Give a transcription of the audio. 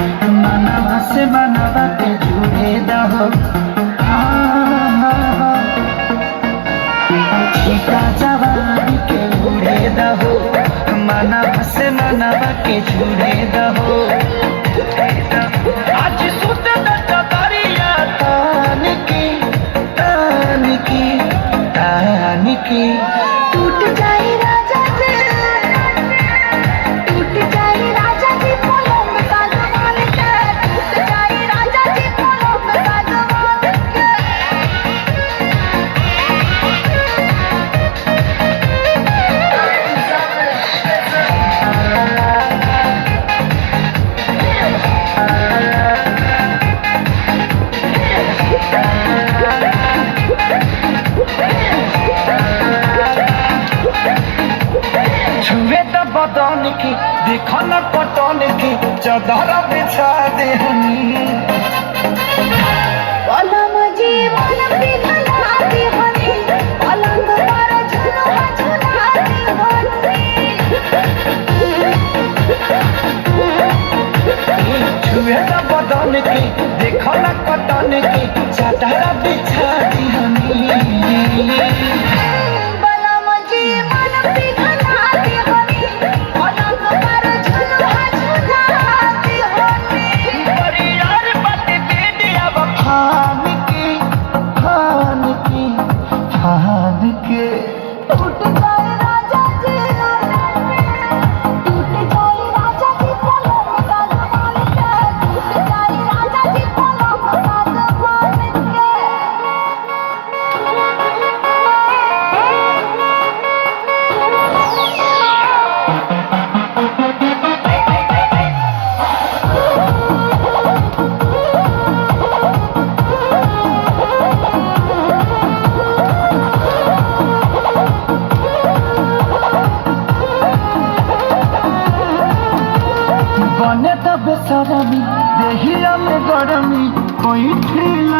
मानवा से मानवा के जुड़े दहो छीटा जवानी के उड़े दहो मानवा से मानवा के जुड़े दहो आज सुते दरिया तान की टूट जाए राजा जी, टूट जाए राजा जी पलंग सागवान के, टूट जाए राजा जी पलंग सागवान के। छुए तो बदन की देखो न पटन की चादर बिछा दे पलम जीवन पिघलाती हनी, पलंग पर झुलुआ झुलाती हनी। छुए तो बदन की देखो न पटन की चादर बिछा दी पलम जीवन पिघलाती हनी, पलंग पर झुलुआ झुलाती हनी। यार बात बेटिया फान के टूट जाए राजा जी, टूट जाए राजा जी पलंग सागवान के, टूट जाए राजा जी पलंग सागवान के। बने तो बेसरमी देहिया में गरमी कोई ठेला